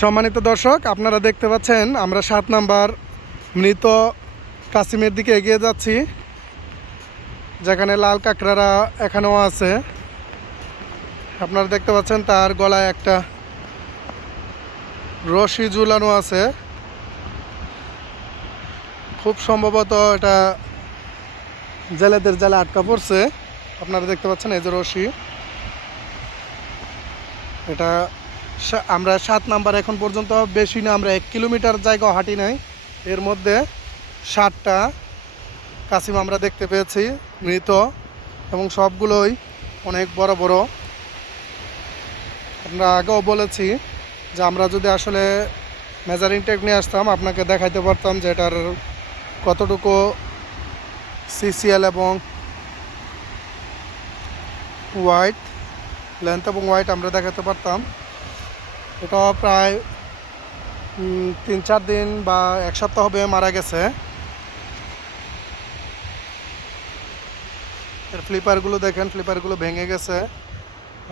সম্মানিত দর্শক, আপনারা দেখতে পাচ্ছেন আমরা সাত নাম্বার মৃত কাসিমের দিকে এগিয়ে যাচ্ছি, যেখানে লাল কাঁকড়ারা এখানেও আছে। আপনারা দেখতে পাচ্ছেন তার গলায় একটা রশি ঝুলানো আছে। খুব সম্ভবত এটা জেলেদের জেলে আটকা পড়ছে। আপনারা দেখতে পাচ্ছেন এই যে রশি। এটা আমরা সাত নাম্বার এখন পর্যন্ত বেশি না, আমরা এক কিলোমিটার জায়গা হাঁটি নাই। এর মধ্যে ষাটটা কাসিম আমরা দেখতে পেয়েছি, মৃত এবং সবগুলোই অনেক বড় বড়। আমরা আগেও বলেছি যে আমরা যদি আসলে মেজারিং টেক নিয়ে আসতাম, আপনাকে দেখাইতে পারতাম যে এটার কতটুকু সিসিএল এবং হোয়াইট লেন্থ এবং হোয়াইট আমরা দেখাতে পারতাম। এটা প্রায় তিন, চার দিন বা এক সপ্তাহ হবে মারা গেছে। এর ফ্লিপারগুলো দেখেন, ফ্লিপারগুলো ভেঙে গেছে।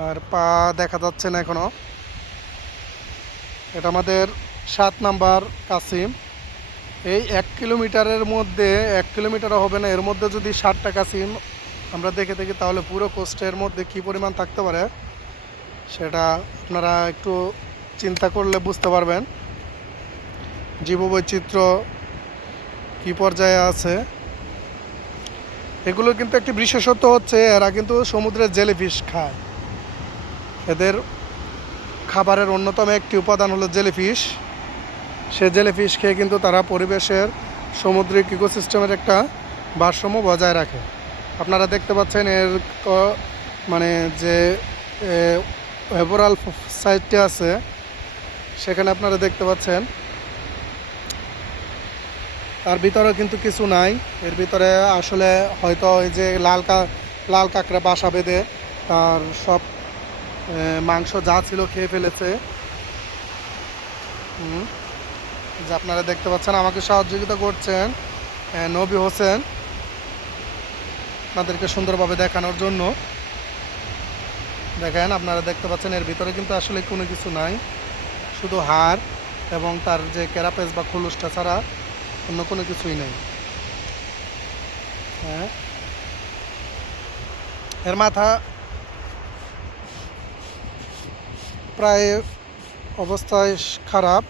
আর পা দেখা যাচ্ছে না এখনও। এটা আমাদের সাত নাম্বার কাসিম। এই এক কিলোমিটারের মধ্যে, এক কিলোমিটারও হবে না, এর মধ্যে যদি ষাটটা কাসিম আমরা দেখে থাকি তাহলে পুরো কোস্টের মধ্যে কী পরিমাণ থাকতে পারে, সেটা আপনারা একটু চিন্তা করলে বুঝতে পারবেন। জীববৈচিত্র্য কী পর্যায়ে আছে? এগুলো কিন্তু একটি বিশেষত্ব হচ্ছে এরা কিন্তু সমুদ্রের জেলিফিশ খায়। এদের খাবারের অন্যতম একটি উপাদান হলো জেলিফিশ। সে জেলিফিশ খেয়ে কিন্তু তারা পরিবেশের সামুদ্রিক ইকোসিস্টেমের একটা ভারসাম্য বজায় রাখে। আপনারা দেখতে পাচ্ছেন এর মানে যে ওভারঅল সাইডটি আছে সেখানে আপনারা দেখতে পাচ্ছেন। তার ভিতরে কিন্তু কিছু নাই। এর ভিতরে আসলে হয়তো ওই যে লাল কা, লাল কাঁকড়া বাসা বেঁধে তার সব মাংস যা ছিল খেয়ে ফেলেছে। যে আপনারা দেখতে পাচ্ছেন, আমাকে সহযোগিতা করছেন নবী হোসেন। আপনাদেরকে সুন্দরভাবে দেখানোর জন্য। দেখেন, আপনারা দেখতে পাচ্ছেন, এর ভিতরে কিন্তু আসলে কোনো কিছু নাই। শুধু হাড় এবং তার যে ক্যারাপেস বা খুলুসটা ছাড়া অন্য কোনো কিছুই নেই। হ্যাঁ। এর মাথা প্রায় অবস্থায় খারাপ।